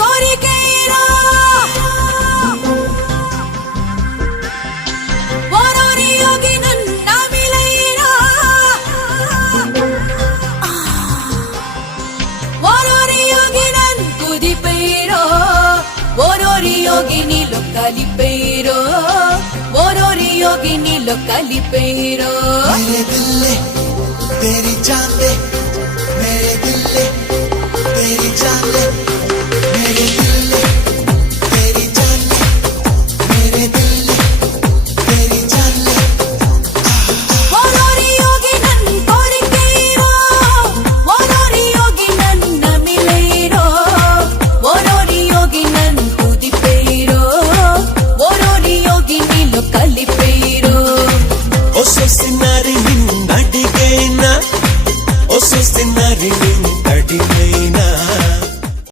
కోరికైరా ఓరోరి యోగి నన్నమిలైరా ఓరోరి యోగి నన్ కుదిపైరో ఓరోరి యోగి నీలో కలిపైరో ఓరోరి యోగి నీలో కలిపైరో मेरे दिल ले तेरी जान ले मेरे दिल ले तेरी जान ले